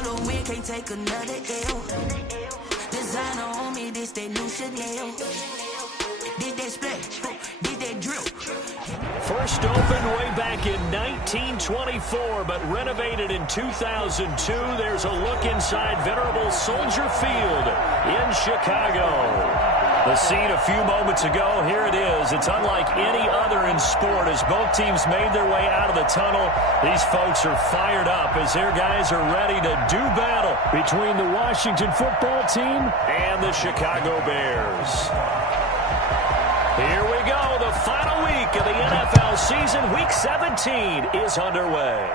Follow me, can't take another L. Designer on me, this they new Chanel. Did they splash? Did they drip? First opened way back in 1924, but renovated in 2002. There's a look inside venerable Soldier Field in Chicago. The scene a few moments ago, here it is. It's unlike any other in sport as both teams made their way out of the tunnel. These folks are fired up as their guys are ready to do battle between the Washington football team and the Chicago Bears. Here we go. The final week of the NFL season. Week 17 is underway.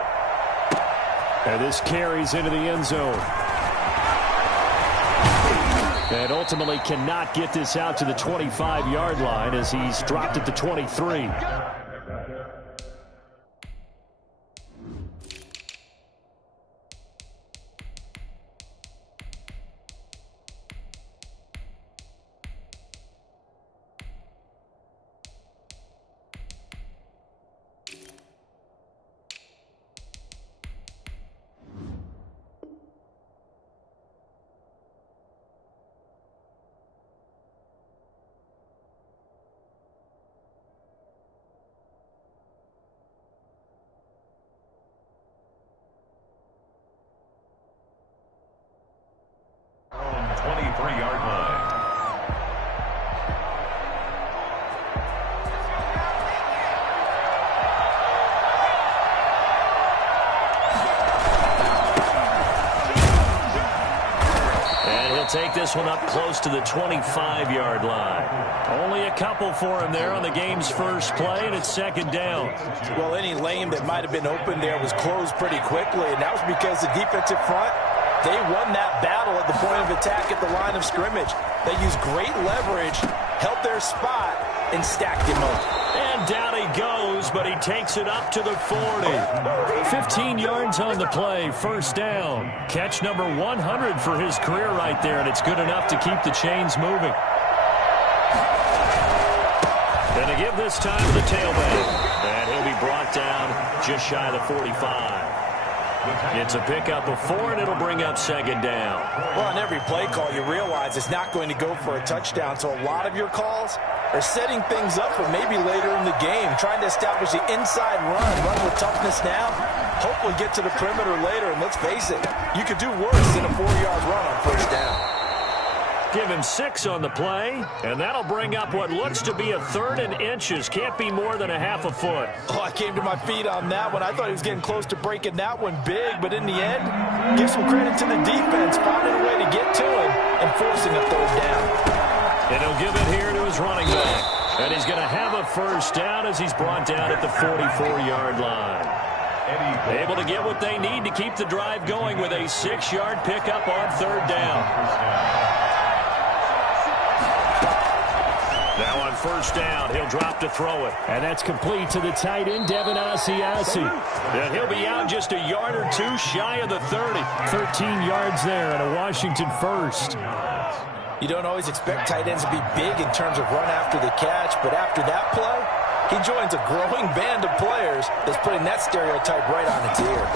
And this carries into the end zone. And ultimately cannot get this out to the 25-yard line as he's dropped at the 23. Take this one up close to the 25-yard line. Only a couple for him there on the game's first play, and it's second down. Well, any lane that might have been open there was closed pretty quickly, and that was because the defensive front, they won that battle at the point of attack at the line of scrimmage. They used great leverage, held their spot, and stacked him up. And down he goes, but he takes it up to the 40. 15 yards on the play, first down. Catch number 100 for his career right there, and it's good enough to keep the chains moving. And to give this time to the tailback. And he'll be brought down just shy of the 45. It's a pickup of 4, and it'll bring up second down. Well, on every play call, you realize it's not going to go for a touchdown, so a lot of your calls are setting things up for maybe later in the game, trying to establish the inside run with toughness now, hopefully get to the perimeter later, and let's face it, you could do worse than a 4-yard run on first down. Give him 6 on the play, and that'll bring up what looks to be a 3rd and inches. Can't be more than a half a foot. Oh, I came to my feet on that one. I thought he was getting close to breaking that one big, but in the end, give some credit to the defense, finding a way to get to him and forcing a 3rd down. And he'll give it here to his running back. And he's going to have a first down as he's brought down at the 44-yard line. Able to get what they need to keep the drive going with a 6-yard pickup on 3rd down. Now on first down, he'll drop to throw it. And that's complete to the tight end, Devin Asiasi. And he'll be out just a yard or 2 shy of the 30. 13 yards there and a Washington first. You don't always expect tight ends to be big in terms of run after the catch, but after that play, he joins a growing band of players that's putting that stereotype right on its ear.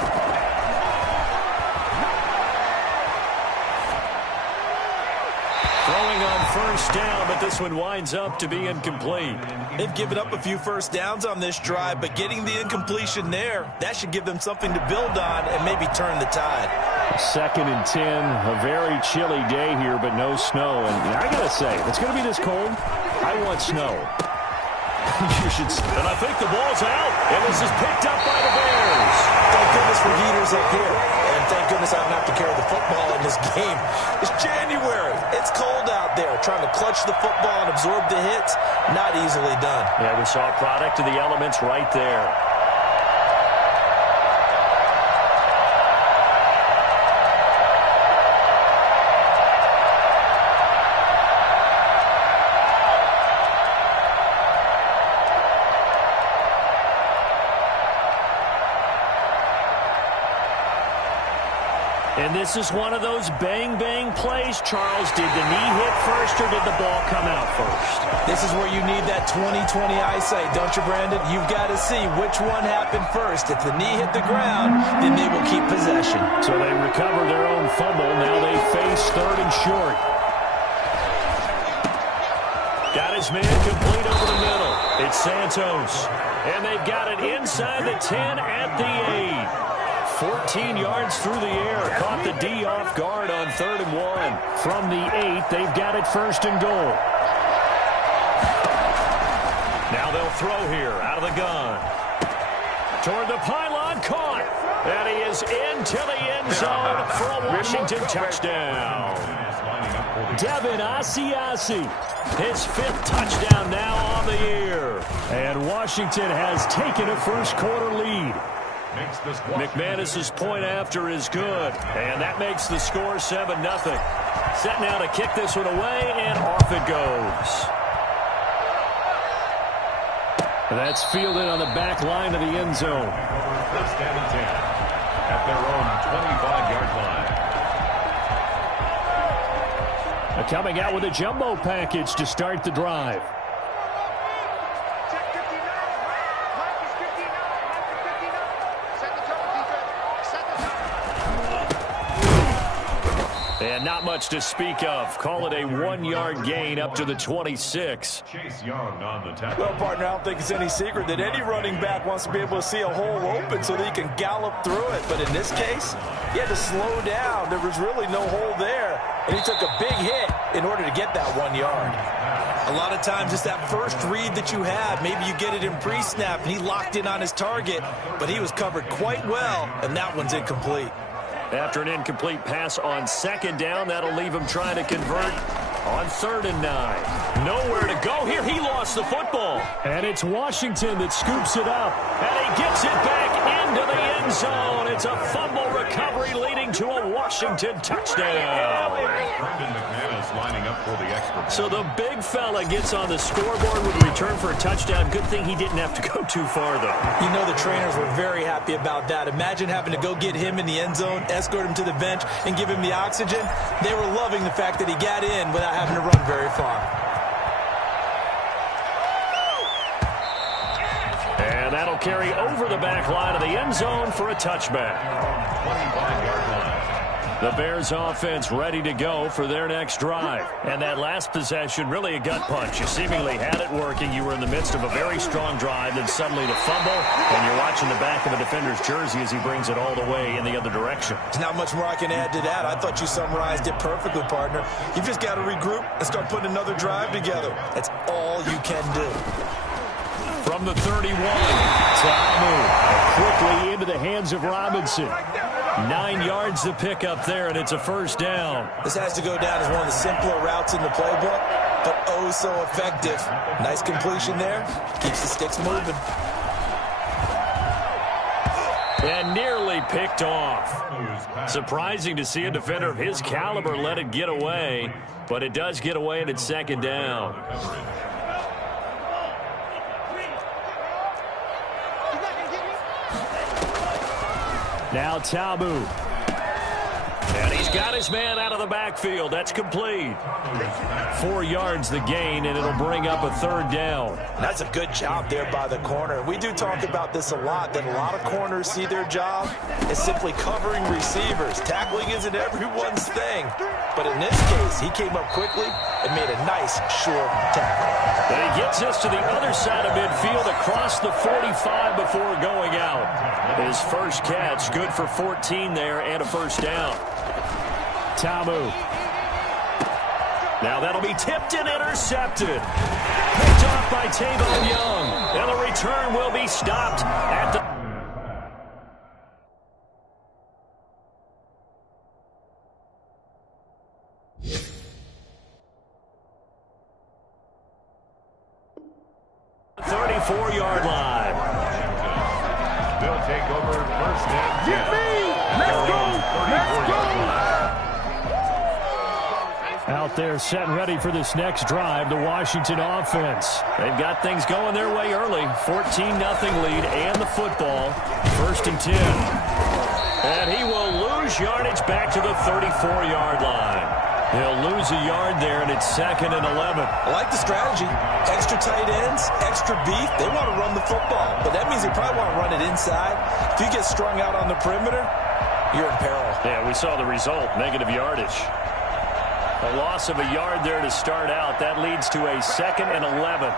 Throwing on first down, but this one winds up to be incomplete. They've given up a few first downs on this drive, but getting the incompletion there, that should give them something to build on and maybe turn the tide. 2nd and 10, a very chilly day here, but no snow. And I got to say, if it's going to be this cold, I want snow. You should. And I think the ball's out, and this is picked up by the Bears. Thank goodness for heaters up here. And thank goodness I don't have to carry the football in this game. It's January. It's cold out there. Trying to clutch the football and absorb the hits, not easily done. Yeah, we saw a product of the elements right there. And this is one of those bang-bang plays, Charles. Did the knee hit first or did the ball come out first? This is where you need that 20/20 eyesight, don't you, Brandon? You've got to see which one happened first. If the knee hit the ground, then they will keep possession. So they recover their own fumble. Now they face 3rd and short. Got his man complete over the middle. It's Santos. And they've got it inside the 10 at the 8. 14 yards through the air. Caught the D off guard on 3rd and 1. From the 8, they've got it 1st and goal. Now they'll throw here out of the gun. Toward the pylon, caught. And he is into the end zone for a Washington touchdown. Devin Asiasi, his 5th touchdown now on the year. And Washington has taken a first-quarter lead. McManus's point after is good. And that makes the score 7-0. Set now to kick this one away, and off it goes. That's fielded on the back line of the end zone. First and 10 at their own 25-yard line. Coming out with a jumbo package to start the drive. And not much to speak of. Call it a 1-yard gain up to the 26. Chase Young on the tackle. Well, partner, I don't think it's any secret that any running back wants to be able to see a hole open so that he can gallop through it. But in this case, he had to slow down. There was really no hole there. And he took a big hit in order to get that 1 yard. A lot of times it's that first read that you have. Maybe you get it in pre-snap and he locked in on his target, but he was covered quite well, and that one's incomplete. After an incomplete pass on 2nd down, that'll leave him trying to convert on 3rd and 9. Nowhere to go here. He lost the football. And it's Washington that scoops it up. And he gets it back into the end zone. It's a fumble recovery leading to a Washington touchdown. Brendan McManus lining up for the extra point. So the big fella gets on the scoreboard with a return for a touchdown. Good thing he didn't have to go too far, though. You know the trainers were very happy about that. Imagine having to go get him in the end zone, escort him to the bench, and give him the oxygen. They were loving the fact that he got in without having to run very far. And that'll carry over the back line of the end zone for a touchback. 25-yard line. The Bears offense ready to go for their next drive. And that last possession, really a gut punch. You seemingly had it working. You were in the midst of a very strong drive, then suddenly the fumble, and you're watching the back of a defender's jersey as he brings it all the way in the other direction. There's not much more I can add to that. I thought you summarized it perfectly, partner. You've just got to regroup and start putting another drive together. That's all you can do. From the 31, Tamu quickly into the hands of Robinson. 9 yards to pick up there, and it's a first down. This has to go down as one of the simpler routes in the playbook, but oh so effective. Nice completion there. Keeps the sticks moving. And nearly picked off. Surprising to see a defender of his caliber let it get away, but it does get away, and it's 2nd down. Now Tamu. And he's got his man out of the backfield. That's complete. 4 yards the gain, and it'll bring up a 3rd down. That's a good job there by the corner. We do talk about this a lot, that a lot of corners see their job as simply covering receivers. Tackling isn't everyone's thing. But in this case, he came up quickly and made a nice, short tackle. And he gets us to the other side of midfield across the 45 before going out. His first catch, good for 14 there and a first down. Tamu. Now that'll be tipped and intercepted. Picked off by Tavon Young. And the return will be stopped at the... ...34-yard line. They'll take over first and 10. Get me! Let's go! Let's go! Out there set and ready for this next drive, the Washington offense. They've got things going their way early. 14-0 lead and the football. 1st and 10. And he will lose yardage back to the 34-yard line. He'll lose a yard there, and it's 2nd and 11. I like the strategy. Extra tight ends, extra beef. They want to run the football, but that means they probably want to run it inside. If you get strung out on the perimeter, you're in peril. Yeah, we saw the result, negative yardage. A loss of a yard there to start out. That leads to a 2nd and 11.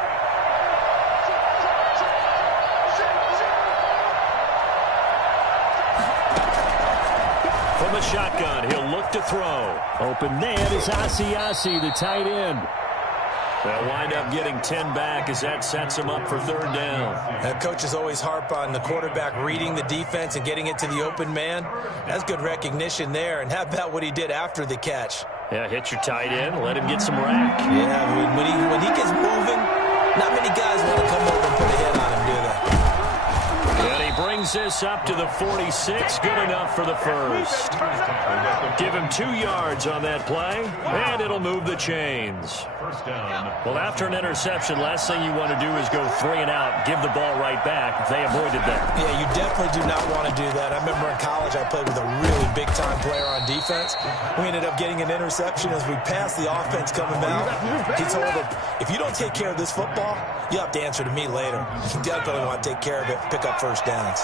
From the shotgun, he'll look to throw. Open man is Asiasi, the tight end. They'll wind up getting 10 back as that sets them up for 3rd down. Coaches always harp on the quarterback reading the defense and getting it to the open man. That's good recognition there. And how about what he did after the catch? Yeah, hit your tight end, let him get some rack. Yeah, when he gets moving, not many guys want to come over and put a hit on him, do they? And he brings this up to the 46. Good enough for the first. Give him 2 yards on that play, and it'll move the chains. Well, after an interception, last thing you want to do is go 3 and out, give the ball right back. They avoided that. Yeah, you definitely do not want to do that. I remember in college I played with a really big-time player on defense. We ended up getting an interception as we passed the offense coming out. He told him, if you don't take care of this football, you have to answer to me later. You definitely want to take care of it, pick up first downs.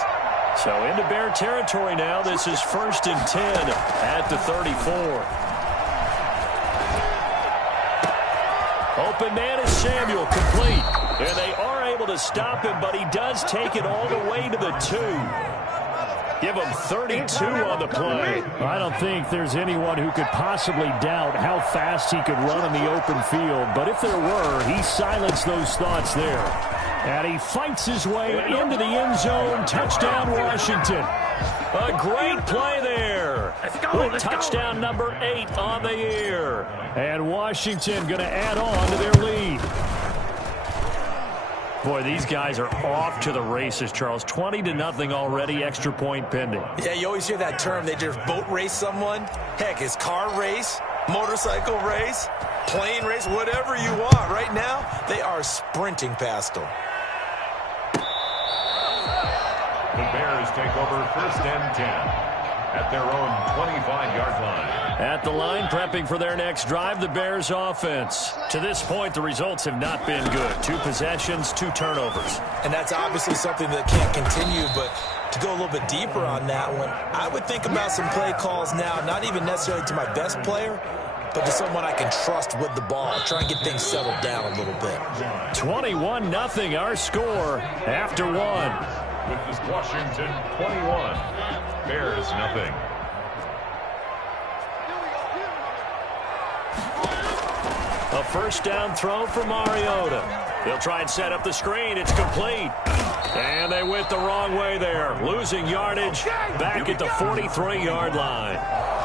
So into Bear territory now. This is 1st and 10 at the 34. Open man is Samuel, complete. And they are able to stop him, but he does take it all the way to the 2. Give him 32 on the play. I don't think there's anyone who could possibly doubt how fast he could run in the open field. But if there were, he silenced those thoughts there. And he fights his way into the end zone. Touchdown, Washington. A great play there. With touchdown number 8 on the year. And Washington going to add on to their lead. Boy, these guys are off to the races, Charles. 20-0 already, extra point pending. Yeah, you always hear that term. They just boat race someone. Heck, it's car race, motorcycle race, plane race, whatever you want. Right now, they are sprinting past them. The Bears take over 1st and 10 at their own 25-yard line. At the line, prepping for their next drive, the Bears offense. To this point, the results have not been good. 2 possessions, 2 turnovers. And that's obviously something that can't continue, but to go a little bit deeper on that one, I would think about some play calls now, not even necessarily to my best player, but to someone I can trust with the ball. Try and get things settled down a little bit. 21-0, our score after 1. This is Washington 21, Bears nothing. A 1st down throw for Mariota. He'll try and set up the screen. It's complete. And they went the wrong way there. Losing yardage back at the 43-yard line.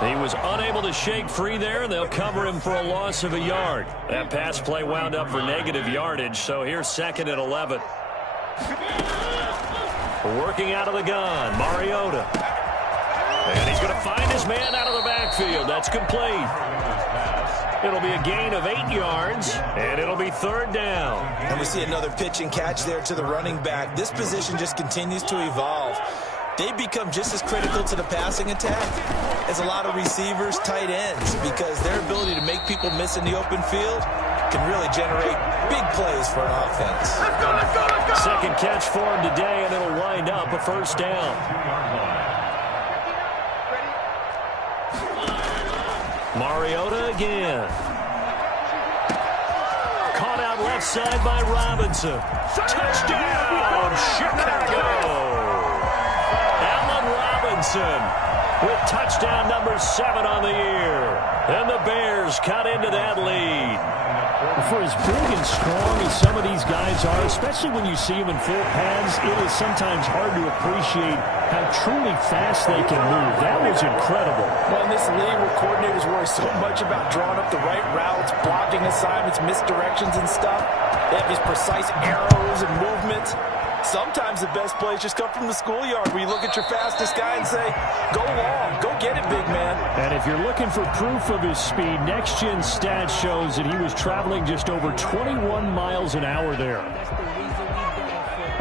He was unable to shake free there, and they'll cover him for a loss of a yard. That pass play wound up for negative yardage, so here's 2nd and 11. Working out of the gun, Mariota. And he's going to find his man out of the backfield. That's complete. It'll be a gain of 8 yards, and it'll be 3rd down. And we see another pitch and catch there to the running back. This position just continues to evolve. They become just as critical to the passing attack as a lot of receivers, tight ends, because their ability to make people miss in the open field can really generate big plays for an offense. Second catch for him today, and it'll wind up a 1st down. Mariota again. Caught out left side by Robinson. Touchdown, Chicago! Allen Robinson with touchdown number 7 on the year. And the Bears cut into that lead. For as big and strong as some of these guys are, especially when you see them in full pads, it is sometimes hard to appreciate how truly fast they can move. That was incredible. Well, in this league where coordinators worry so much about drawing up the right routes, blocking assignments, misdirections and stuff, they have these precise arrows and movements. Sometimes the best plays just come from the schoolyard where you look at your fastest guy and say, go long, go get it, big man. And if you're looking for proof of his speed, Next Gen Stats shows that he was traveling just over 21 miles an hour there.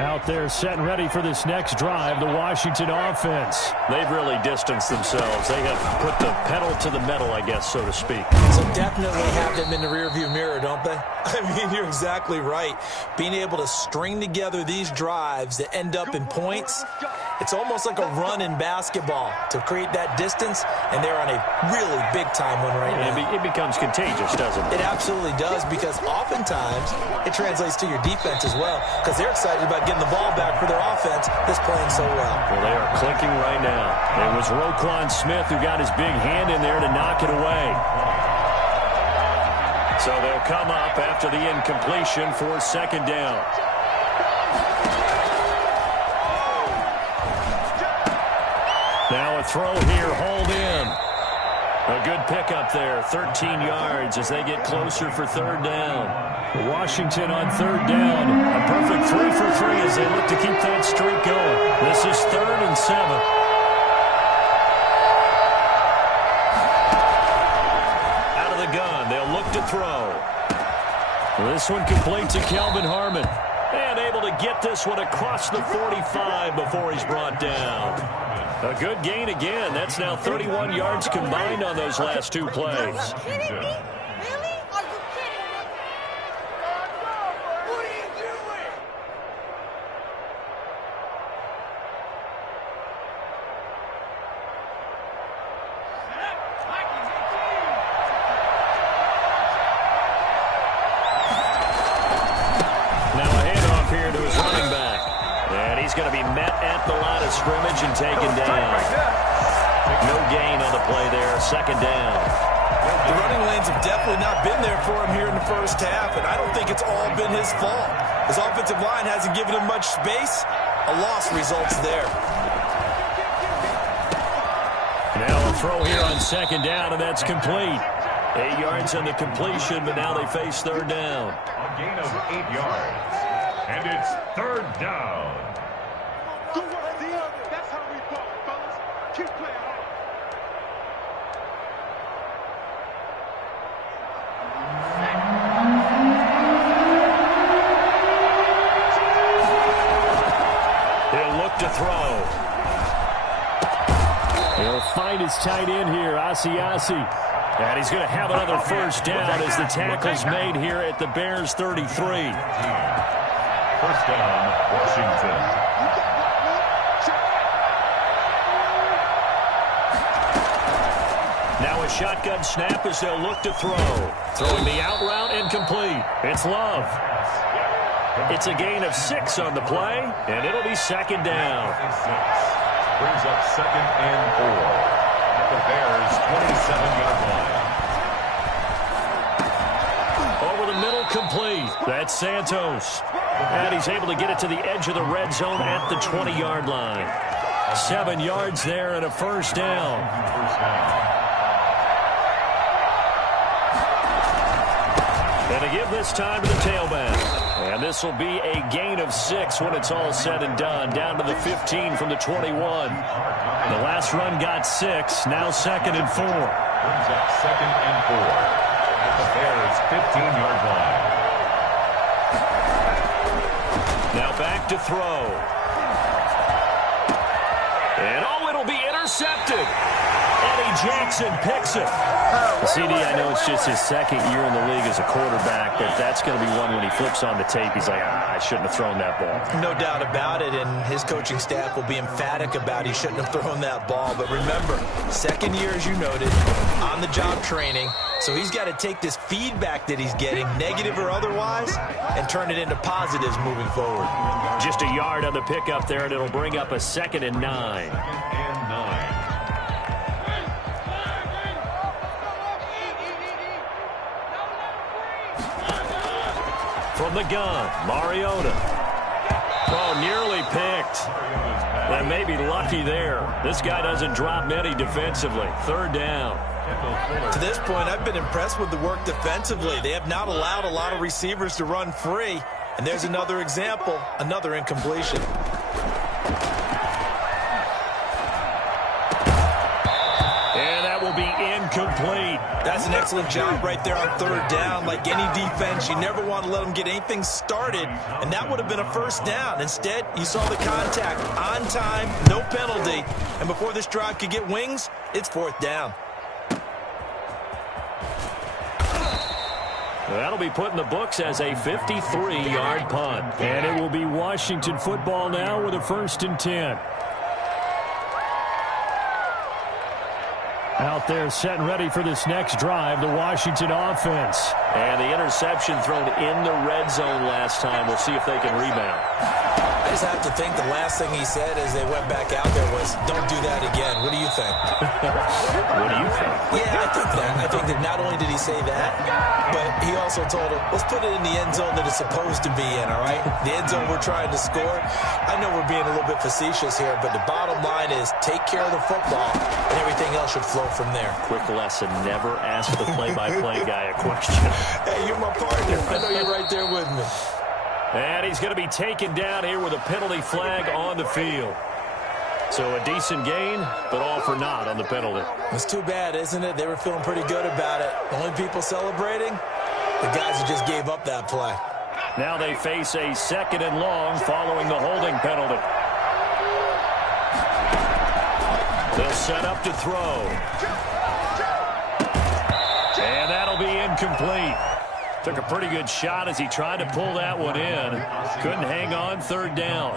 Out there setting ready for this next drive, the Washington offense. They've really distanced themselves. They have put the pedal to the metal, I guess, so to speak. So definitely have them in the rearview mirror, don't they? I mean, you're exactly right. Being able to string together these drives that end up in points, it's almost like a run in basketball to create that distance, and they're on a really big-time one right now. It becomes contagious, doesn't it? It absolutely does, because oftentimes it translates to your defense as well, because they're excited about getting the ball back for their offense that's playing so well. Well, they are clicking right now. It was Roquan Smith who got his big hand in there to knock it away. So they'll come up after the incompletion for second down. Now a throw here, hauled in. A good pickup there, 13 yards as they get closer for third down. Washington on third down. A perfect 3 for 3 as they look to keep that streak going. This is 3rd and 7. Out of the gun, they'll look to throw. This one complete to Kelvin Harmon. And able to get this one across the 45 before he's brought down. A good gain again. That's now 31 yards combined on those last two plays. Are you kidding me? Really? Are you kidding me? What are you doing? Now a handoff here to his running back. And he's going to be met at the line of scrimmage and taken down. No gain on the play there. Second down. The running lanes have definitely not been there for him here in the first half, and I don't think it's all been his fault. His offensive line hasn't given him much space. A loss results there. Now a throw here on second down, and that's complete. 8 yards on the completion, but now they face third down. A gain of 8 yards. And it's third down. That's how we ball, fellas. Keep playing hard. He'll look to throw. He'll find his tight end here, Asiasi. And he's going to have another first down as the tackle's made here at the Bears' 33. First down, Washington. Now a shotgun snap as they'll look to throw. Throwing the out route and complete. It's Love. It's a gain of 6 on the play, and it'll be second down. Brings up 2nd and 4 at the Bears' 27-yard line. Over the middle, complete. That's Santos. And he's able to get it to the edge of the red zone at the 20-yard line. 7 yards there and a first down. And to give this time to the tailback. And this will be a gain of 6 when it's all said and done. Down to the 15 from the 21. The last run got 6. Now 2nd and 4. Brings up 2nd and 4 at the Bears' 15-yard line. Now back to throw. And it'll be intercepted. Eddie Jackson picks it. CD, I know it's just his second year in the league as a quarterback, but that's going to be one when he flips on the tape. He's like, I shouldn't have thrown that ball. No doubt about it, and his coaching staff will be emphatic about he shouldn't have thrown that ball. But remember, second year, as you noted, on-the-job training. So he's got to take this feedback that he's getting, negative or otherwise, and turn it into positives moving forward. Just a yard on the pickup there, and it'll bring up a 2nd and 9. 2nd and 9. From the gun, Mariota. Oh, nearly picked. And maybe lucky there. This guy doesn't drop many defensively. Third down. To this point, I've been impressed with the work defensively. They have not allowed a lot of receivers to run free. And there's another example, another incompletion. And that will be incomplete. incomplete. That's an excellent job right there on third down. Like any defense, you never want to let them get anything started, and that would have been a first down. Instead, you saw the contact on time, no penalty, and before this drive could get wings, it's fourth down. That'll be put in the books as a 53-yard punt. And it will be Washington football now with a 1st and 10. Out there set and ready for this next drive, the Washington offense. And the interception thrown in the red zone last time. We'll see if they can rebound. I just have to think the last thing he said as they went back out there was, don't do that again. What do you think? What do you think? Yeah, I think that. I think that not only did he say that, but he also told him, let's put it in the end zone that it's supposed to be in, all right? The end zone we're trying to score. I know we're being a little bit facetious here, but the bottom line is take care of the football, and everything else should flow from there. Quick lesson, never ask the play-by-play guy a question. Hey, you're my partner. I know you're right there with me. And he's going to be taken down here with a penalty flag on the field. So a decent gain, but all for naught on the penalty. It's too bad, isn't it? They were feeling pretty good about it. The only people celebrating, the guys who just gave up that play. Now they face a 2nd and long following the holding penalty. They'll set up to throw. And that'll be incomplete. Took a pretty good shot as he tried to pull that one in. Couldn't hang on 3rd down.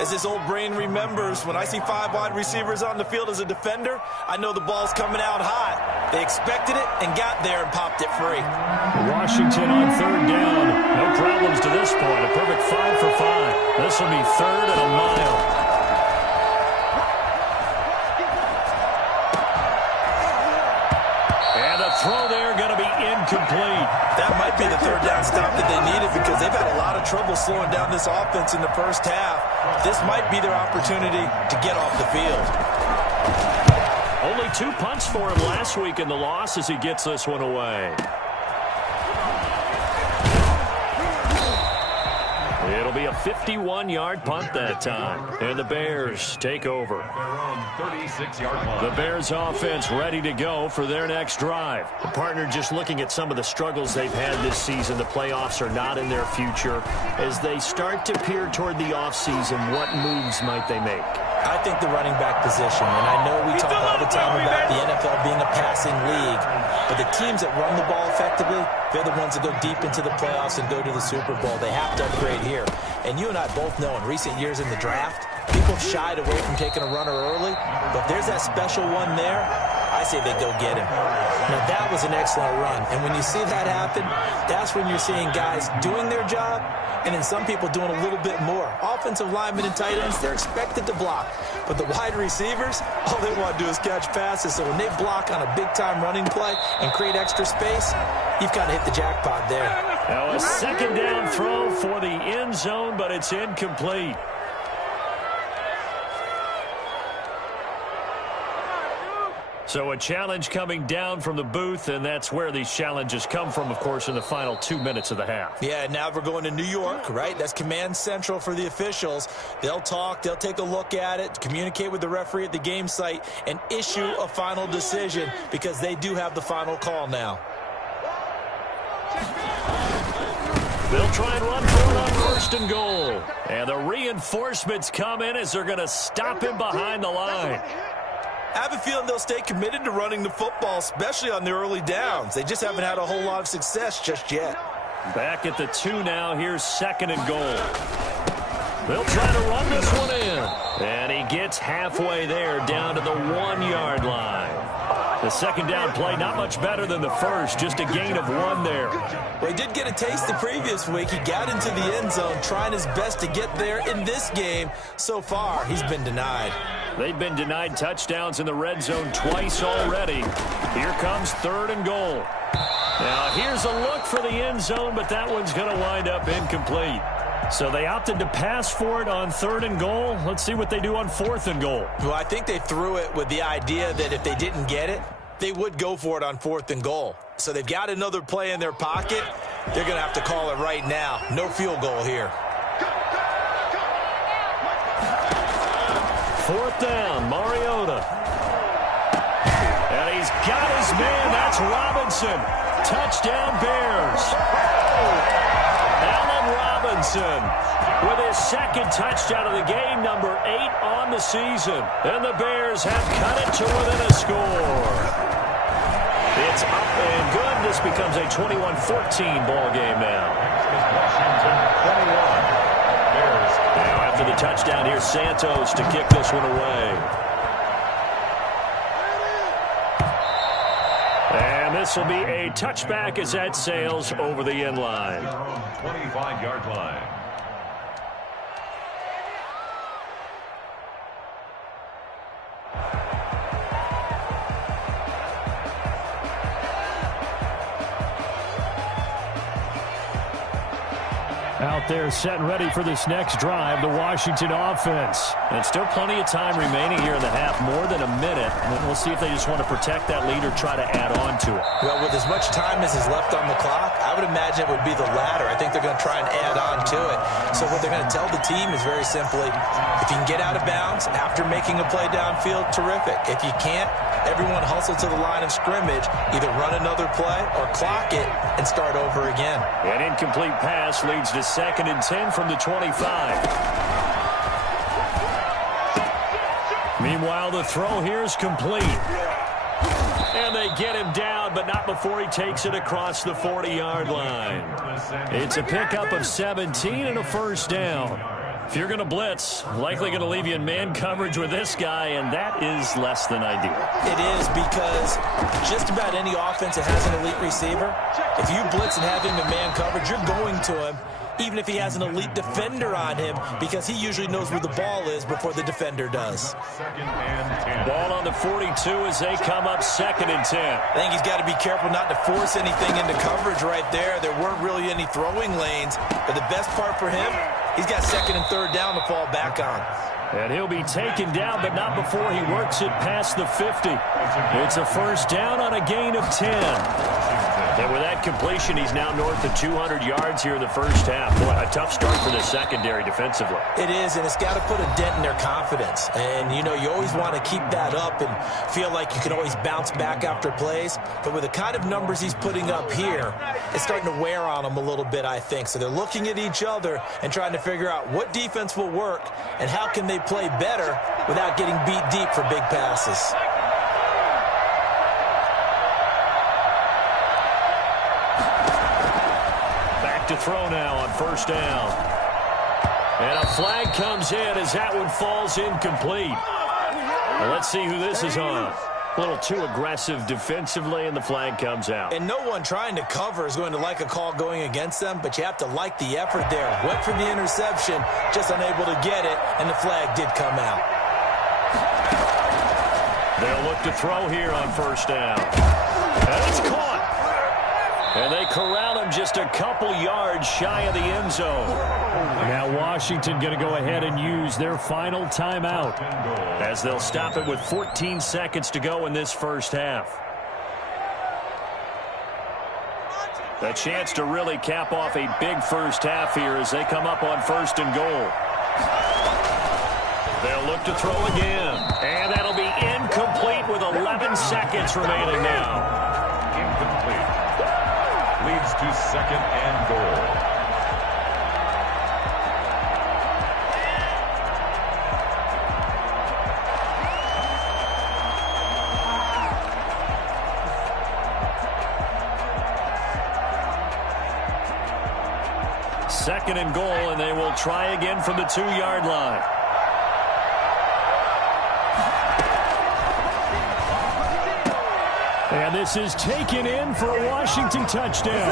As his old brain remembers, when I see 5 wide receivers on the field as a defender, I know the ball's coming out hot. They expected it and got there and popped it free. Washington on 3rd down. No problems to this point. A perfect 5 for 5. This will be 3rd and a mile. And the throw there going to be incomplete. That might be the 3rd down stop that they needed because they've had a lot of trouble slowing down this offense in the first half. This might be their opportunity to get off the field. Only 2 punts for him last week in the loss as he gets this one away. It'll be a 51-yard punt that time. And the Bears take over. The Bears offense ready to go for their next drive. The partner just looking at some of the struggles they've had this season. The playoffs are not in their future. As they start to peer toward the offseason, what moves might they make? I think the running back position, and I know we talk all the time about the NFL being a passing league, but the teams that run the ball effectively, they're the ones that go deep into the playoffs and go to the Super Bowl. They have to upgrade here. And you and I both know in recent years in the draft, people shied away from taking a runner early, but if there's that special one there, I say they go get him. Now, that was an excellent run, and when you see that happen, that's when you're seeing guys doing their job, and then some people doing a little bit more. Offensive linemen and tight ends, they're expected to block. But the wide receivers, all they want to do is catch passes. So when they block on a big-time running play and create extra space, you've kind of hit the jackpot there. Now a 2nd down throw for the end zone, but it's incomplete. So a challenge coming down from the booth, and that's where these challenges come from, of course, in the final 2 minutes of the half. Yeah, now we're going to New York, right? That's command central for the officials. They'll talk, they'll take a look at it, communicate with the referee at the game site, and issue a final decision because they do have the final call now. They'll try and run for it on 1st and goal. And the reinforcements come in as they're going to stop him behind the line. I have a feeling they'll stay committed to running the football, especially on the early downs. They just haven't had a whole lot of success just yet. Back at the 2 now. Here's 2nd and goal. They'll try to run this one in. And he gets halfway there down to the 1-yard line. The 2nd down play not much better than the first, just a gain of 1 there. Well, he did get a taste the previous week. He got into the end zone trying his best to get there in this game. So far, he's been denied. They've been denied touchdowns in the red zone twice already. Here comes 3rd and goal. Now, here's a look for the end zone, but that one's going to wind up incomplete. So they opted to pass for it on 3rd and goal. Let's see what they do on 4th and goal. Well, I think they threw it with the idea that if they didn't get it, they would go for it on 4th and goal. So they've got another play in their pocket. They're going to have to call it right now. No field goal here. 4th down, Mariota. And he's got his man. That's Robinson. Touchdown, Bears. Allen Robinson with his second touchdown of the game, number 8 on the season. And the Bears have cut it to within a score. It's up and good. This becomes a 21-14 ball game now. Washington 21. Bears. Now after the touchdown, here's Santos to kick this one away. And this will be a touchback as that sails over the end line. 25-yard line. Out there set and ready for this next drive, the Washington offense. And still plenty of time remaining here in the half, more than a minute. And we'll see if they just want to protect that lead or try to add on to it. Well, with as much time as is left on the clock, I would imagine it would be the latter. I think they're going to try and add on to it. So what they're going to tell the team is very simply, if you can get out of bounds after making a play downfield, terrific. If you can't, everyone hustle to the line of scrimmage, either run another play or clock it and start over again. An incomplete pass leads to 2nd and 10 from the 25. Meanwhile, the throw here is complete. And they get him down, but not before he takes it across the 40-yard line. It's a pickup of 17 and a first down. If you're going to blitz, likely going to leave you in man coverage with this guy, and that is less than ideal. It is, because just about any offense that has an elite receiver, if you blitz and have him in man coverage, you're going to him, even if he has an elite defender on him, because he usually knows where the ball is before the defender does. 2nd and 10. Ball on the 42 as they come up 2nd and 10. I think he's got to be careful not to force anything into coverage right there. There weren't really any throwing lanes, but the best part for him, he's got 2nd and 3rd down to fall back on. And he'll be taken down, but not before he works it past the 50. It's a first down on a gain of 10. And with that completion, he's now north of 200 yards here in the first half. Boy, a tough start for the secondary defensively. It is, and it's got to put a dent in their confidence. And, you know, you always want to keep that up and feel like you can always bounce back after plays. But with the kind of numbers he's putting up here, it's starting to wear on them a little bit, I think. So they're looking at each other and trying to figure out what defense will work and how can they play better without getting beat deep for big passes. To throw now on first down. And a flag comes in as that one falls incomplete. Well, let's see who this is on. A little too aggressive defensively, and the flag comes out. And no one trying to cover is going to like a call going against them, but you have to like the effort there. Went for the interception, just unable to get it, and the flag did come out. They'll look to throw here on first down. And it's caught. And they corral him just a couple yards shy of the end zone. Now Washington going to go ahead and use their final timeout, as they'll stop it with 14 seconds to go in this first half. A chance to really cap off a big first half here as they come up on 1st and goal. They'll look to throw again. And that'll be incomplete with 11 seconds remaining now. Incomplete. Leads to 2nd and goal. Second and goal, and they will try again from the 2-yard line. And this is taken in for a Washington touchdown.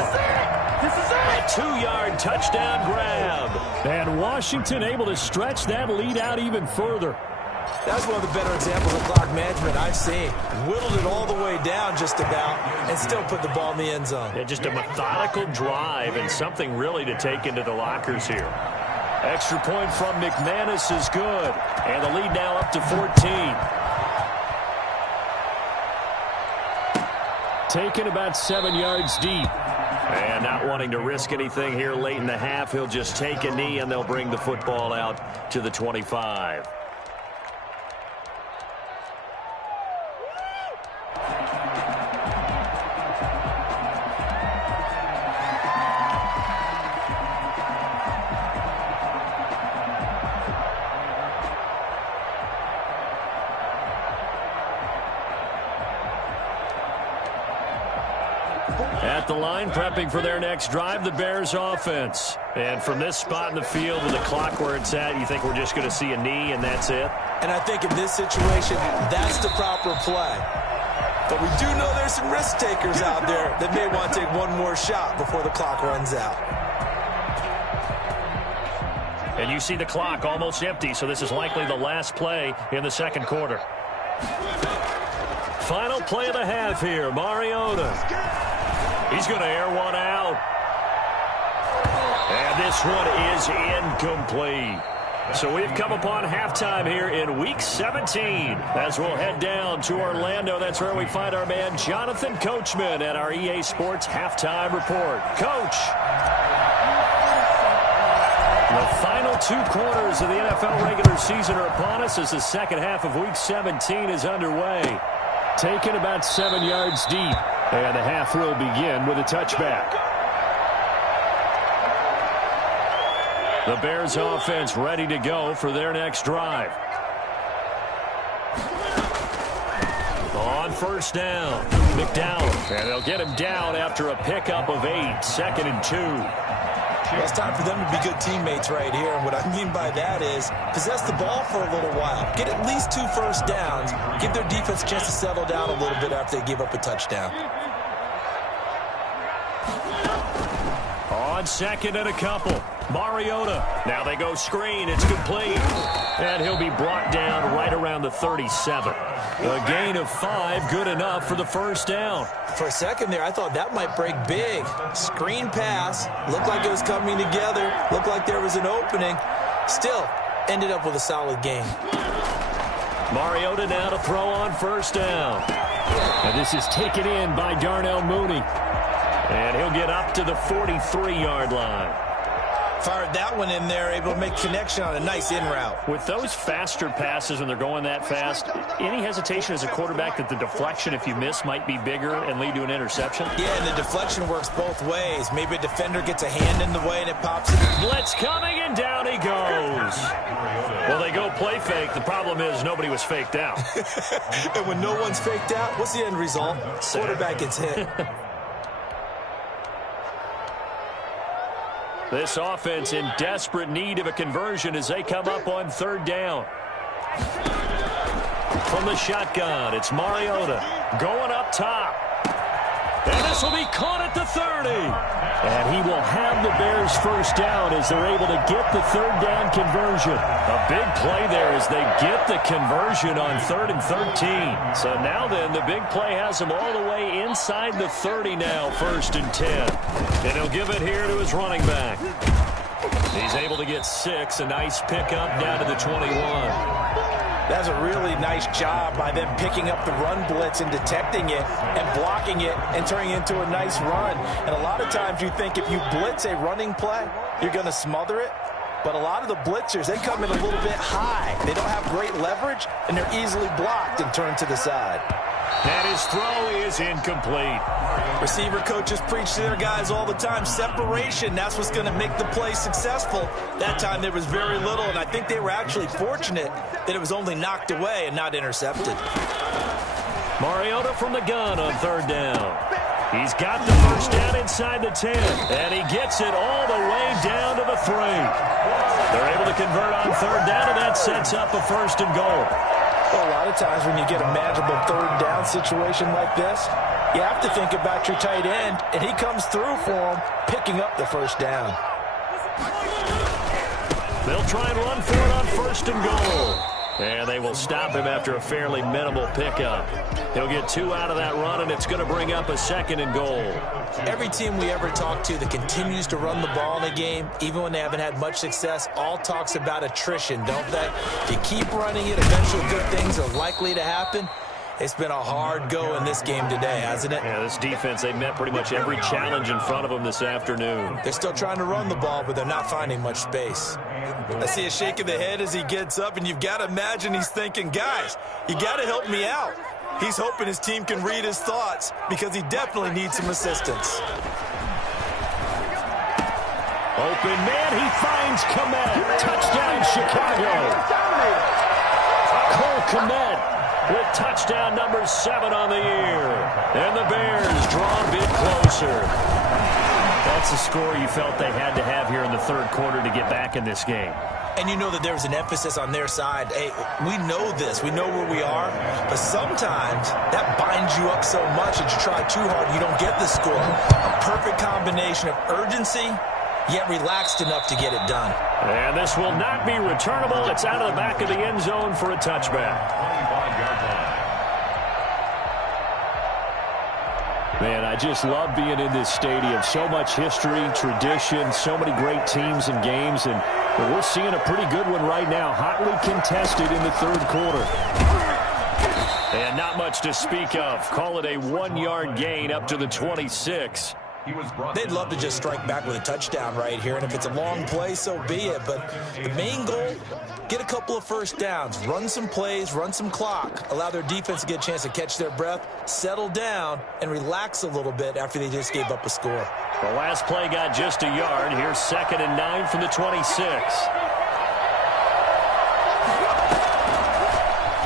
This is it. A 2-yard touchdown grab. And Washington able to stretch that lead out even further. That's one of the better examples of clock management I've seen. Whittled it all the way down just about and still put the ball in the end zone. Yeah, just a methodical drive and something really to take into the lockers here. Extra point from McManus is good. And the lead now up to 14. Taken about 7 yards deep. And not wanting to risk anything here late in the half, he'll just take a knee and they'll bring the football out to the 25. At the line, prepping for their next drive, the Bears offense. And from this spot in the field with the clock where it's at, you think we're just going to see a knee and that's it? And I think in this situation, that's the proper play. But we do know there's some risk takers out there that may want to take one more shot before the clock runs out. And you see the clock almost empty, so this is likely the last play in the second quarter. Final play of the half here, Mariota. He's going to air one out. And this one is incomplete. So we've come upon halftime here in Week 17. As we'll head down to Orlando, that's where we find our man Jonathan Coachman at our EA Sports Halftime Report. Coach. The final 2 quarters of the NFL regular season are upon us as the second half of Week 17 is underway. Taken about 7 yards deep, and the half will begin with a touchback. The Bears offense ready to go for their next drive. On first down, McDowell, and they'll get him down after a pickup of 8, 2nd and 2. Well, it's time for them to be good teammates right here. And what I mean by that is possess the ball for a little while. Get at least 2 first downs. Give their defense a chance to settle down a little bit after they give up a touchdown. On 2nd and a couple, Mariota. Now they go screen. It's complete. And he'll be brought down right around the 37. A gain of 5, good enough for the first down. For a second there, I thought that might break big. Screen pass. Looked like it was coming together. Looked like there was an opening. Still, ended up with a solid gain. Mariota now to throw on first down. And this is taken in by Darnell Mooney. And he'll get up to the 43-yard line. Fired that one in there, able to make connection on a nice in route. With those faster passes when they're going that fast, any hesitation as a quarterback that the deflection, if you miss, might be bigger and lead to an interception? Yeah, and the deflection works both ways. Maybe a defender gets a hand in the way and it pops it. Blitz coming, and down he goes. Well, they go play fake. The problem is nobody was faked out. And when no one's faked out, what's the end result? Quarterback gets hit. This offense in desperate need of a conversion as they come up on third down. From the shotgun, it's Mariota going up top. And this will be caught at the 30. And he will have the Bears first down as they're able to get the third down conversion. A big play there as they get the conversion on 3rd and 13. So now then, the big play has him all the way inside the 30 now, 1st and 10. And he'll give it here to his running back. He's able to get 6, a nice pickup down to the 21. That's a really nice job by them picking up the run blitz and detecting it and blocking it and turning it into a nice run. And a lot of times you think if you blitz a running play, you're going to smother it. But a lot of the blitzers, they come in a little bit high. They don't have great leverage, and they're easily blocked and turned to the side. And his throw is incomplete. Receiver coaches preach to their guys all the time. Separation, that's what's going to make the play successful. That time there was very little, and I think they were actually fortunate that it was only knocked away and not intercepted. Mariota from the gun on third down. He's got the first down inside the 10, and he gets it all the way down to the 3. They're able to convert on third down, and that sets up a 1st and goal. Well, a lot of times when you get a manageable third down situation like this, you have to think about your tight end, and he comes through for him, picking up the first down. They'll try and run for it on 1st and goal. And they will stop him after a fairly minimal pickup. He'll get 2 out of that run, and it's going to bring up a 2nd and goal. Every team we ever talk to that continues to run the ball in a game, even when they haven't had much success, all talks about attrition, don't they? If you keep running it, eventually good things are likely to happen. It's been a hard go in this game today, hasn't it? Yeah, this defense, they met pretty much every challenge in front of them this afternoon. They're still trying to run the ball, but they're not finding much space. I see a shake of the head as he gets up, and you've got to imagine he's thinking, guys, you got to help me out. He's hoping his team can read his thoughts because he definitely needs some assistance. Open man, he finds Kmet. Touchdown, Chicago. Cole Kmet with touchdown number 7 on the year. And the Bears draw a bit closer. That's a score you felt they had to have here in the third quarter to get back in this game. And you know that there was an emphasis on their side. Hey, we know this. We know where we are. But sometimes that binds you up so much that you try too hard, you don't get the score. A perfect combination of urgency, yet relaxed enough to get it done. And this will not be returnable. It's out of the back of the end zone for a touchback. 25-yard line. Man, I just love being in this stadium. So much history, tradition, so many great teams and games, and we're seeing a pretty good one right now, hotly contested in the third quarter. And not much to speak of. Call it a 1-yard gain up to the 26. They'd love to just strike back with a touchdown right here, and if it's a long play, so be it. But the main goal, get a couple of first downs, run some plays, run some clock, allow their defense to get a chance to catch their breath, settle down, and relax a little bit after they just gave up a score. The last play got just a yard. Here's 2nd and 9 from the 26.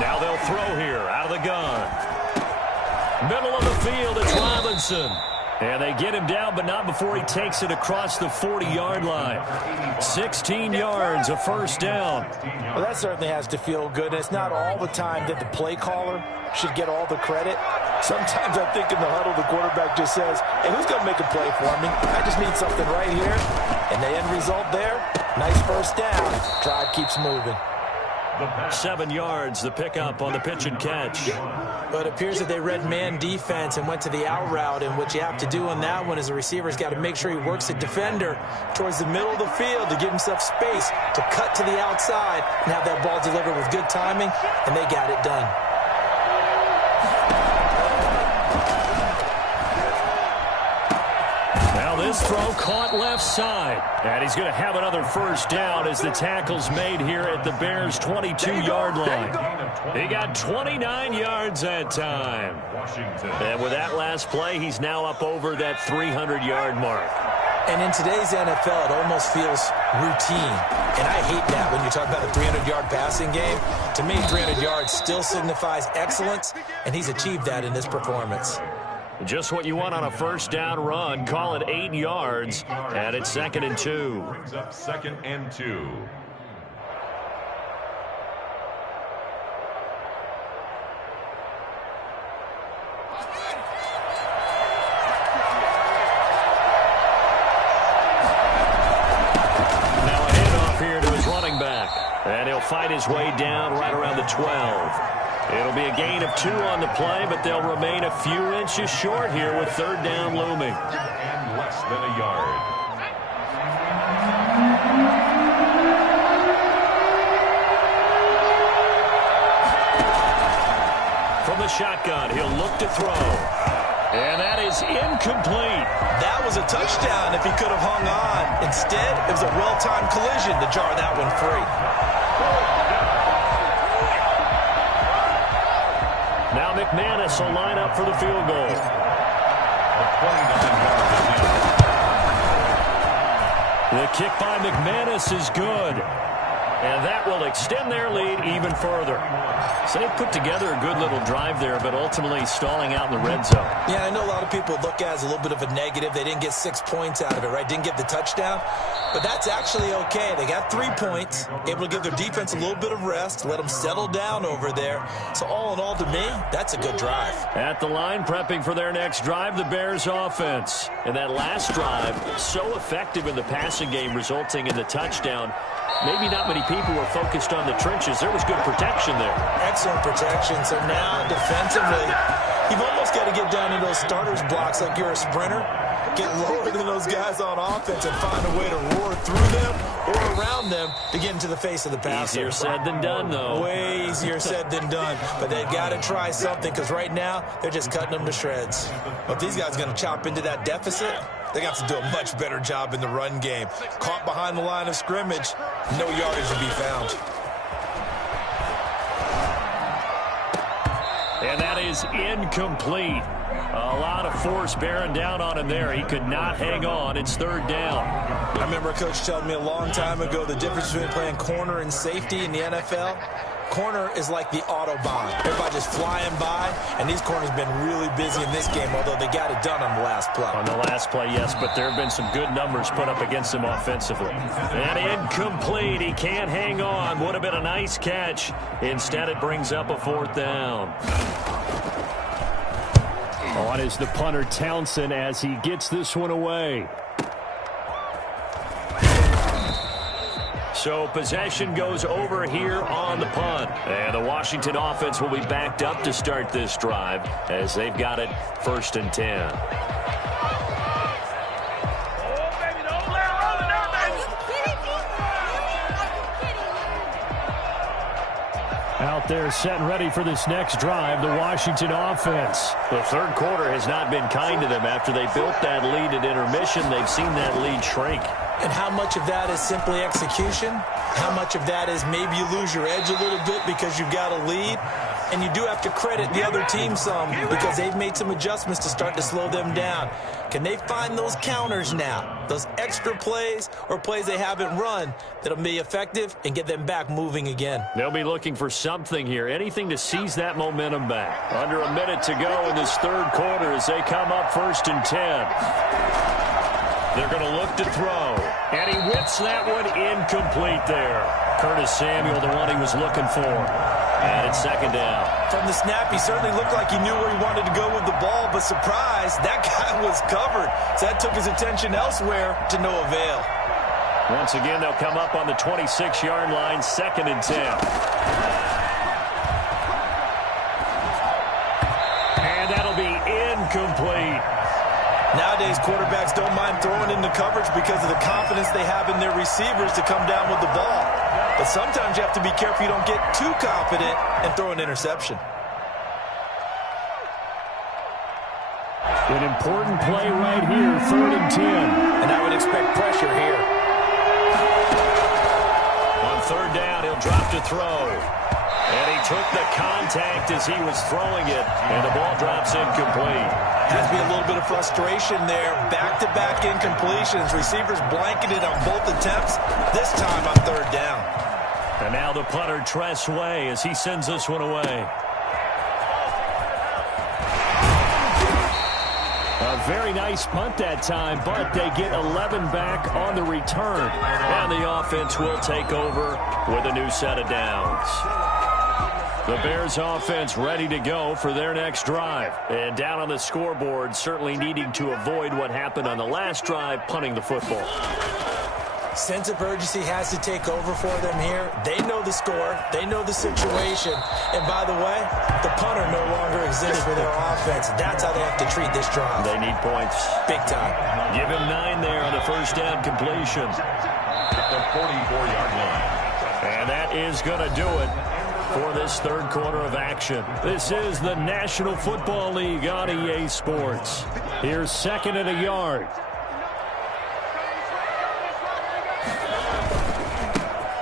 Now they'll throw here out of the gun. Middle of the field, it's Robinson. And they get him down, but not before he takes it across the 40-yard line. 16 yards, a first down. Well, that certainly has to feel good. And it's not all the time that the play caller should get all the credit. Sometimes I think in the huddle, the quarterback just says, hey, who's going to make a play for me? I just need something right here. And the end result there, nice first down. Drive keeps moving. 7 yards, the pickup on the pitch and catch. But it appears that they read man defense and went to the out route, and what you have to do on that one is the receiver's got to make sure he works the defender towards the middle of the field to give himself space to cut to the outside and have that ball delivered with good timing, and they got it done. Now this throw caught left side. And he's going to have another first down as the tackle's made here at the Bears' 22-yard line. He got 29 yards that time. And with that last play, he's now up over that 300-yard mark. And in today's NFL, it almost feels routine. And I hate that when you talk about a 300-yard passing game. To me, 300 yards still signifies excellence, and he's achieved that in this performance. Just what you want on a first down run. Call it 8 yards, and it's 2nd and 2. Brings up 2nd and 2. Now a handoff here to his running back, and he'll fight his way down right around the 12. It'll be a gain of 2 on the play, but they'll remain a few inches short here with 3rd down looming. And less than a yard. From the shotgun, he'll look to throw. And that is incomplete. That was a touchdown if he could have hung on. Instead, it was a well-timed collision to jar that one free. Now McManus will line up for the field goal. The kick by McManus is good. And that will extend their lead even further. So they put together a good little drive there, but ultimately stalling out in the red zone. Yeah, I know a lot of people look at it as a little bit of a negative. They didn't get 6 points out of it, right? Didn't get the touchdown. But that's actually okay. They got 3 points, able to give their defense a little bit of rest, let them settle down over there. So all in all, to me, that's a good drive. At the line, prepping for their next drive, the Bears offense. And that last drive, so effective in the passing game, resulting in the touchdown. Maybe not many people were focused on the trenches. There was good protection there. Excellent protection. So now, defensively, you've almost got to get down in those starters blocks like you're a sprinter. Get lower than those guys on offense and find a way to roar through them or around them to get into the face of the passer. Easier said than done, though. Way easier said than done. But they've got to try something because right now, they're just cutting them to shreds. But if these guys are going to chop into that deficit, they got to do a much better job in the run game. Caught behind the line of scrimmage, no yardage to be found. And that is incomplete. A lot of force bearing down on him there. He could not hang on. It's 3rd down. I remember a coach telling me a long time ago the difference between playing corner and safety in the NFL. Corner is like the Autobahn. Everybody just flying by, and these corners been really busy in this game, although they got it done on the last play. On the last play, yes, but there have been some good numbers put up against him offensively. And incomplete. He can't hang on. Would have been a nice catch. Instead, it brings up a 4th down. On is the punter, Townsend, as he gets this one away. So possession goes over here on the punt. And the Washington offense will be backed up to start this drive as they've got it 1st and 10. Out there set and ready for this next drive, the Washington offense. The third quarter has not been kind to them. After they built that lead at intermission, they've seen that lead shrink. And how much of that is simply execution? How much of that is maybe you lose your edge a little bit because you've got a lead? And you do have to credit the other team some because they've made some adjustments to start to slow them down. Can they find those counters now, those extra plays or plays they haven't run that'll be effective and get them back moving again? They'll be looking for something here, anything to seize that momentum back. Under a minute to go in this third quarter as they come up 1st and 10. They're going to look to throw. And he whips that one incomplete there. Curtis Samuel, the one he was looking for. And it's 2nd down. From the snap, he certainly looked like he knew where he wanted to go with the ball, but surprise, that guy was covered. So that took his attention elsewhere to no avail. Once again, they'll come up on the 26-yard line, 2nd and 10. And that'll be incomplete. Nowadays, quarterbacks don't mind throwing into coverage because of the confidence they have in their receivers to come down with the ball. But sometimes you have to be careful you don't get too confident and throw an interception. An important play right here, 3rd and 10. And I would expect pressure here. On 3rd down, he'll drop to throw. And he took the contact as he was throwing it, and the ball drops incomplete. Has to be a little bit of frustration there. Back-to-back incompletions. Receivers blanketed on both attempts, this time on 3rd down. And now the punter, Tress Way, as he sends this one away. A very nice punt that time, but they get 11 back on the return. And the offense will take over with a new set of downs. The Bears offense ready to go for their next drive. And down on the scoreboard, certainly needing to avoid what happened on the last drive, punting the football. Sense of urgency has to take over for them here. They know the score. They know the situation. And by the way, the punter no longer exists for their offense. That's how they have to treat this drive. They need points. Big time. Give him 9 there on the 1st down completion. At the 44-yard line. And that is going to do it for this third quarter of action. This is the National Football League on EA Sports. Here's 2nd and a yard.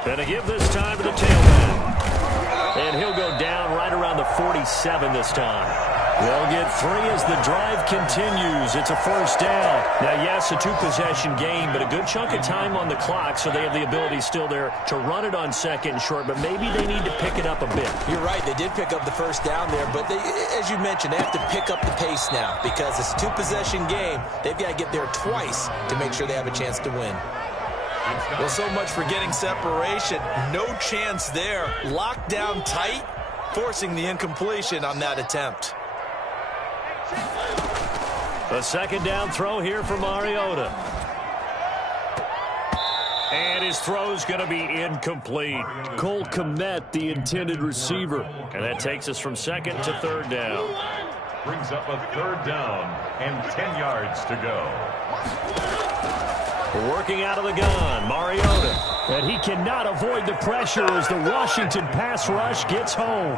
And to give this time to the tailback. And he'll go down right around the 47 this time. They'll get 3 as the drive continues. It's a 1st down. Now, yes, a 2-possession game, but a good chunk of time on the clock, so they have the ability still there to run it on 2nd and short, but maybe they need to pick it up a bit. You're right. They did pick up the 1st down there, but they, as you mentioned, they have to pick up the pace now because it's a 2-possession game. They've got to get there twice to make sure they have a chance to win. Well, so much for getting separation. No chance there. Locked down tight, forcing the incompletion on that attempt. A 2nd down throw here for Mariota. And his throw's going to be incomplete. Cole Kmet, the intended receiver. And that takes us from 2nd to 3rd down. Brings up a 3rd down and 10 yards to go. Working out of the gun, Mariota. And he cannot avoid the pressure as the Washington pass rush gets home.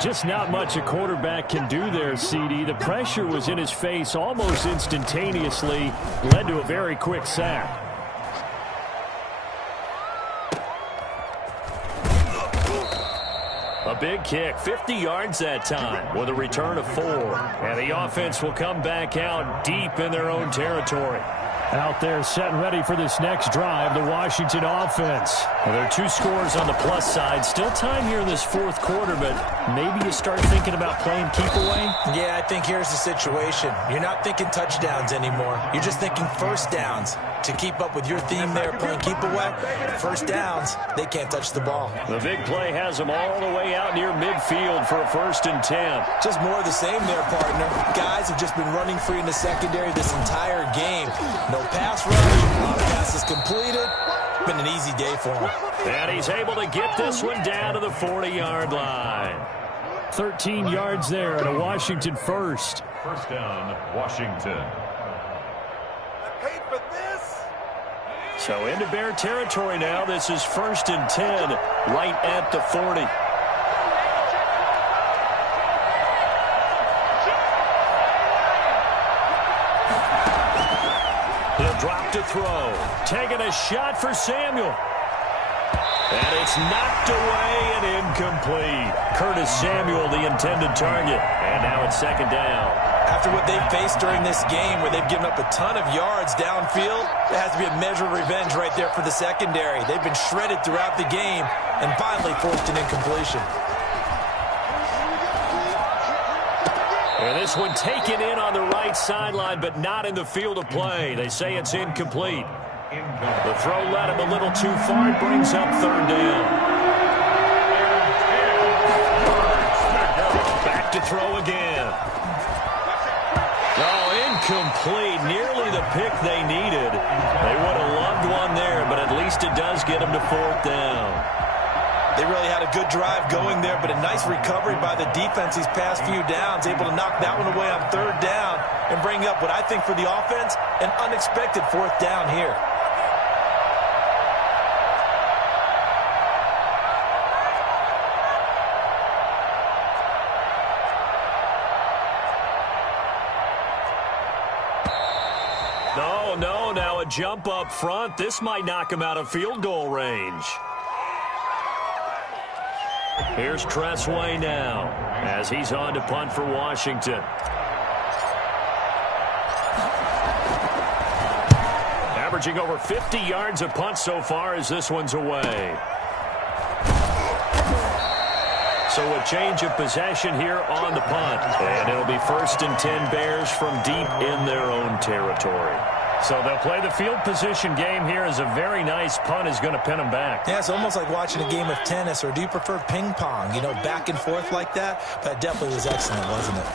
Just not much a quarterback can do there, CD. The pressure was in his face almost instantaneously, led to a very quick sack. A big kick, 50 yards that time, with a return of 4. And the offense will come back out deep in their own territory. Out there set and ready for this next drive, the Washington offense. Well, there are 2 scores on the plus side. Still time here in this fourth quarter, but maybe you start thinking about playing keep away? Yeah, I think here's the situation. You're not thinking touchdowns anymore. You're just thinking first downs. To keep up with your theme there, playing keep away, first downs, they can't touch the ball. The big play has them all the way out near midfield for a 1st and 10. Just more of the same there, partner. Guys have just been running free in the secondary this entire game. No pass rush, a lot of passes completed. Been an easy day for him. And he's able to get this one down to the 40-yard line. 13 yards there and a Washington first. First down, Washington. So into Bear territory now. This is 1st and 10 right at the 40. He'll drop to throw. Taking a shot for Samuel. And it's knocked away and incomplete. Curtis Samuel, the intended target. And now it's 2nd down. After what they've faced during this game where they've given up a ton of yards downfield, there has to be a measure of revenge right there for the secondary. They've been shredded throughout the game and finally forced an incompletion. And this one taken in on the right sideline, but not in the field of play. They say it's incomplete. The throw led him a little too far. It brings up 3rd down. Back to throw again. Oh, incomplete. Nearly the pick they needed. They would have loved one there, but at least it does get them to 4th down. They really had a good drive going there, but a nice recovery by the defense these past few downs, able to knock that one away on 3rd down and bring up what I think for the offense, an unexpected 4th down here. No, now a jump up front. This might knock him out of field goal range. Here's Tressway now as he's on to punt for Washington. Averaging over 50 yards a punt so far as this one's away. So a change of possession here on the punt. And it'll be 1st and 10 Bears from deep in their own territory. So they'll play the field position game here as a very nice punt is going to pin them back. Yeah, it's almost like watching a game of tennis, or do you prefer ping pong? You know, back and forth like that? That definitely was excellent, wasn't it?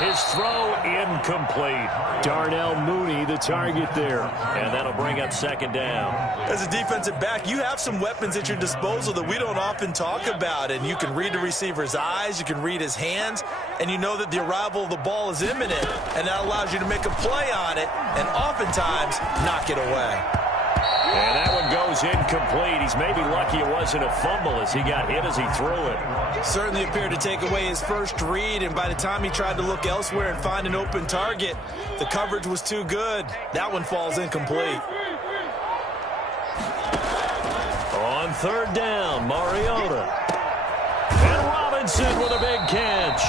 His throw incomplete. Darnell Mooney the target there. And that'll bring up 2nd down. As a defensive back, you have some weapons at your disposal that we don't often talk about. And you can read the receiver's eyes, you can read his hands, and you know that the arrival of the ball is imminent. And that allows you to make a play on it and oftentimes knock it away. And that one goes incomplete. He's maybe lucky it wasn't a fumble as he got hit as he threw it. Certainly appeared to take away his first read, and by the time he tried to look elsewhere and find an open target, the coverage was too good. That one falls incomplete. On 3rd down, Mariota. And Robinson with a big catch.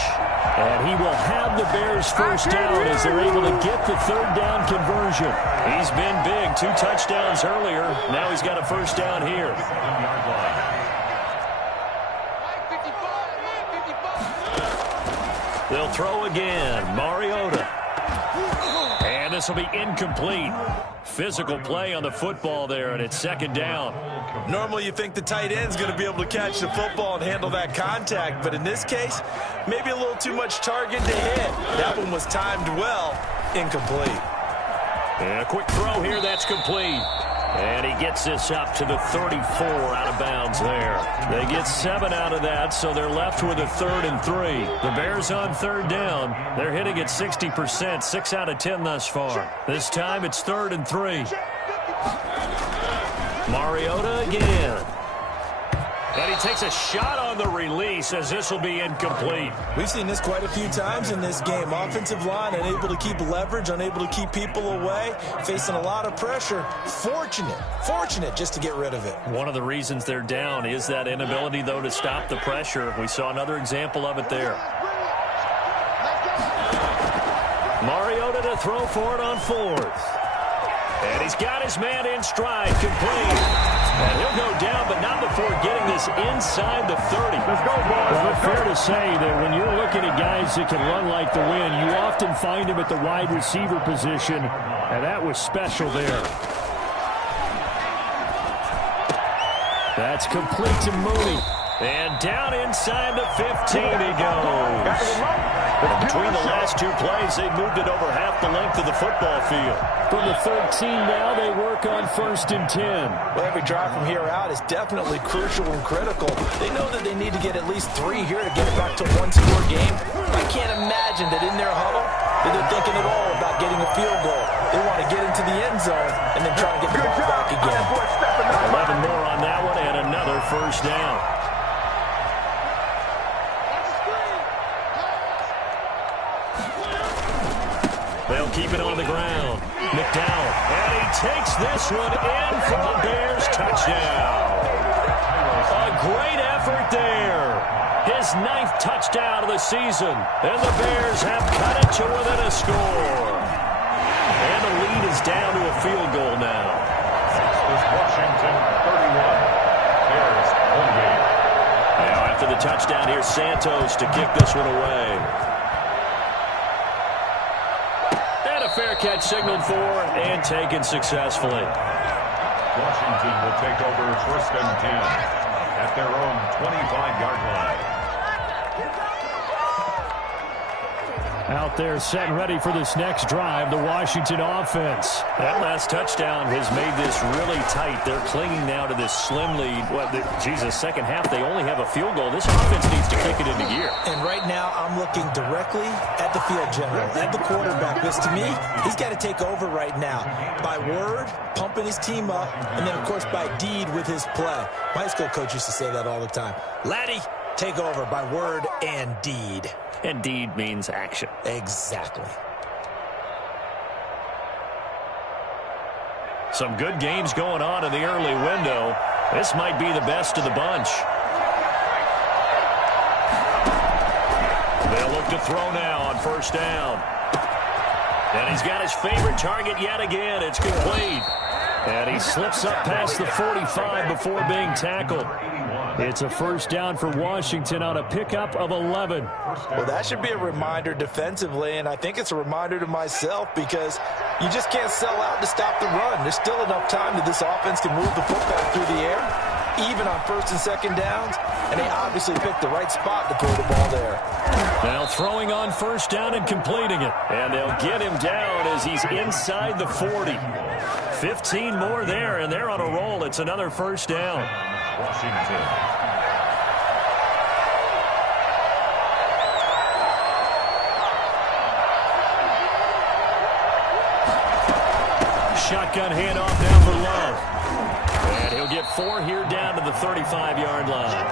And he will have the Bears first down as they're able to get the 3rd down conversion. He's been big, 2 touchdowns earlier. Now he's got a first down here. They'll throw again. Mariota. And this will be incomplete. Physical play on the football there, and it's 2nd down. Normally you think the tight end's going to be able to catch the football and handle that contact, but in this case, maybe a little too much target to hit. That one was timed well, incomplete. And a quick throw here, that's complete. And he gets this up to the 34 out of bounds there. They get 7 out of that, so they're left with a 3rd and 3. The Bears on 3rd down. They're hitting at 60%, 6 out of 10 thus far. This time it's 3rd and 3. Mariota again. And he takes a shot on the release as this will be incomplete. We've seen this quite a few times in this game. Offensive line unable to keep leverage, unable to keep people away, facing a lot of pressure. Fortunate just to get rid of it. One of the reasons they're down is that inability, though, to stop the pressure. We saw another example of it there. Mariota to throw for it on fourth. And he's got his man in stride, complete. And he'll go down, but not before getting this inside the 30. Let's go, boys. Well, fair to say that when you're looking at guys that can run like the wind, you often find him at the wide receiver position, and that was special there. That's complete to Mooney. And down inside the 15 he goes. And between the last two plays, they moved it over half the length of the football field. From the 13 now, they work on 1st and 10. Well, every drive from here out is definitely crucial and critical. They know that they need to get at least 3 here to get it back to a one-score game. I can't imagine that in their huddle that they're thinking at all about getting a field goal. They want to get into the end zone and then try to get the ball back again. 11 more on that one and another first down. They'll keep it on the ground. McDowell. And he takes this one in for the Bears touchdown. A great effort there. His 9th touchdown of the season. And the Bears have cut it to within a score. And the lead is down to a field goal now. This is Washington 31. Bears 28. Now after the touchdown, here's Santos to kick this one away. Fair catch signaled for and taken successfully. Washington will take over 1st and 10 at their own 25-yard line. Out there set and ready for this next drive, the Washington offense. That last touchdown has made this really tight. They're clinging now to this slim lead. Well, second half, they only have a field goal. This offense needs to kick it into gear. And right now, I'm looking directly at the field general, at the quarterback, because to me, he's got to take over right now. By word, pumping his team up, and then, of course, by deed with his play. My high school coach used to say that all the time. Laddie, take over by word and deed. And deed means action. Exactly. Some good games going on in the early window. This might be the best of the bunch. They'll look to throw now on 1st down. And he's got his favorite target yet again. It's complete. And he slips up past the 45 before being tackled. It's a 1st down for Washington on a pickup of 11. Well, that should be a reminder defensively, and I think it's a reminder to myself because you just can't sell out to stop the run. There's still enough time that this offense can move the football through the air, even on 1st and 2nd downs, and they obviously picked the right spot to throw the ball there. Now throwing on 1st down and completing it. And they'll get him down as he's inside the 40. 15 more there, and they're on a roll. It's another 1st down. Washington. Shotgun handoff now for Love. And he'll get 4 here down to the 35-yard line.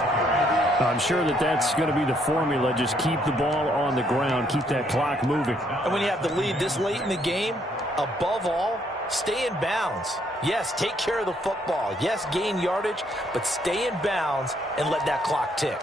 I'm sure that that's going to be the formula. Just keep the ball on the ground. Keep that clock moving. And when you have the lead this late in the game, above all, stay in bounds. Yes, take care of the football. Yes, gain yardage, but stay in bounds and let that clock tick.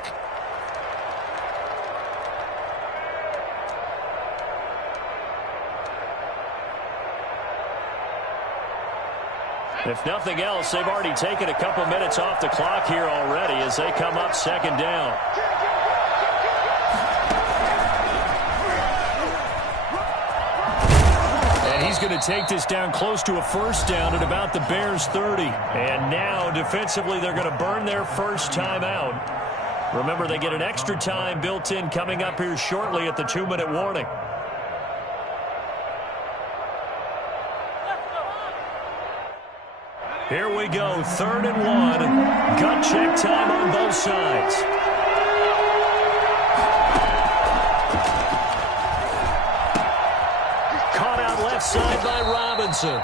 If nothing else, they've already taken a couple minutes off the clock here already as they come up 2nd down. And he's going to take this down close to a 1st down at about the Bears' 30. And now, defensively, they're going to burn their first time out. Remember, they get an extra time built in coming up here shortly at the 2-minute warning. Here we go, 3rd and 1. Gut check time on both sides. Caught out left side by Robinson.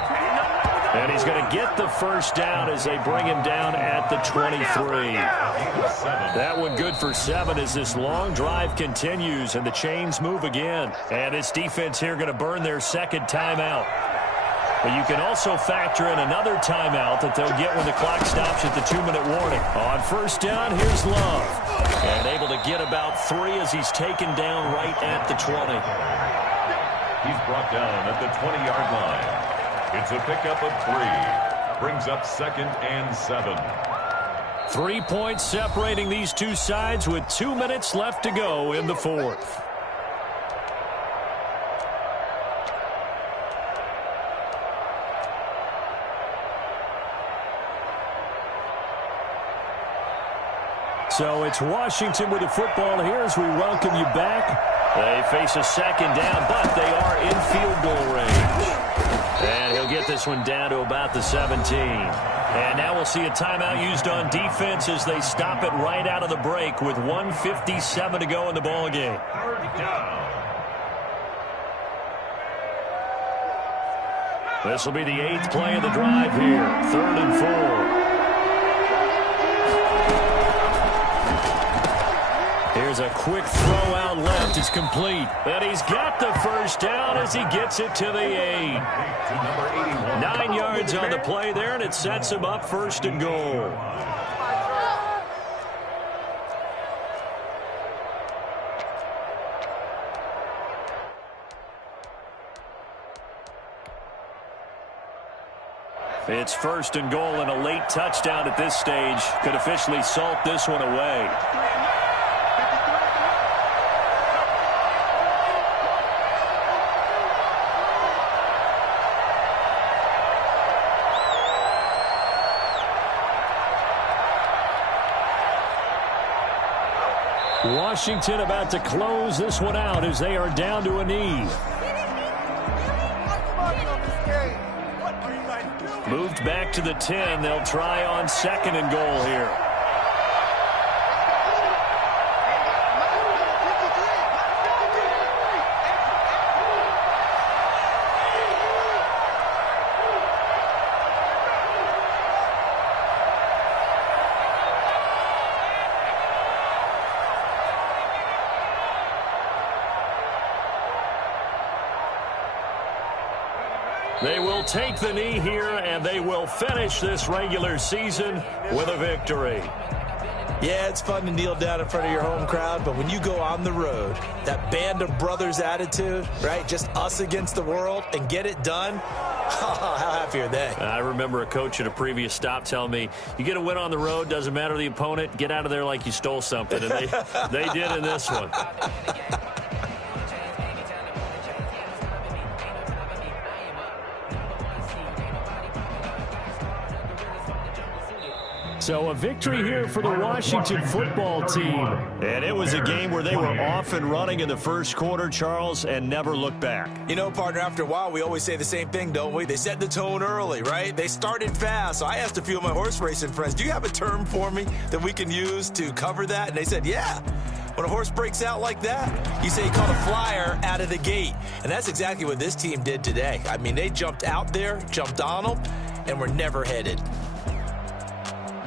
And he's going to get the 1st down as they bring him down at the 23. That one good for 7 as this long drive continues and the chains move again. And this defense here going to burn their 2nd timeout. But you can also factor in another timeout that they'll get when the clock stops at the 2-minute warning. On 1st down, here's Love. And able to get about 3 as he's taken down right at the 20. He's brought down at the 20-yard line. It's a pickup of 3. Brings up 2nd and 7. 3 points separating these two sides with 2 minutes left to go in the fourth. So it's Washington with the football here as we welcome you back. They face a second down, but they are in field goal range. And he'll get this one down to about the 17. And now we'll see a timeout used on defense as they stop it right out of the break with 1:57 to go in the ballgame. This will be the 8th play of the drive here. 3rd and 4. Here's a quick throw out left. It's complete. And he's got the first down as he gets it to the 8. 9 yards on the play there, and it sets him up 1st and goal. It's 1st and goal, and a late touchdown at this stage could officially salt this one away. Washington about to close this one out as they are down to a knee. Moved back to the 10. They'll try on 2nd and goal here. They will take the knee here, and they will finish this regular season with a victory. Yeah, it's fun to kneel down in front of your home crowd, but when you go on the road, that band of brothers attitude, right, just us against the world, and get it done, how happy are they? I remember a coach at a previous stop telling me, you get a win on the road, doesn't matter the opponent, get out of there like you stole something, and they did in this one. So a victory here for the Washington football team. And it was a game where they were off and running in the first quarter, Charles, and never looked back. You know, partner, after a while, we always say the same thing, don't we? They set the tone early, right? They started fast. So I asked a few of my horse racing friends, do you have a term for me that we can use to cover that? And they said, yeah. When a horse breaks out like that, you say you caught a flyer out of the gate. And that's exactly what this team did today. I mean, they jumped out there, jumped on them, and were never headed.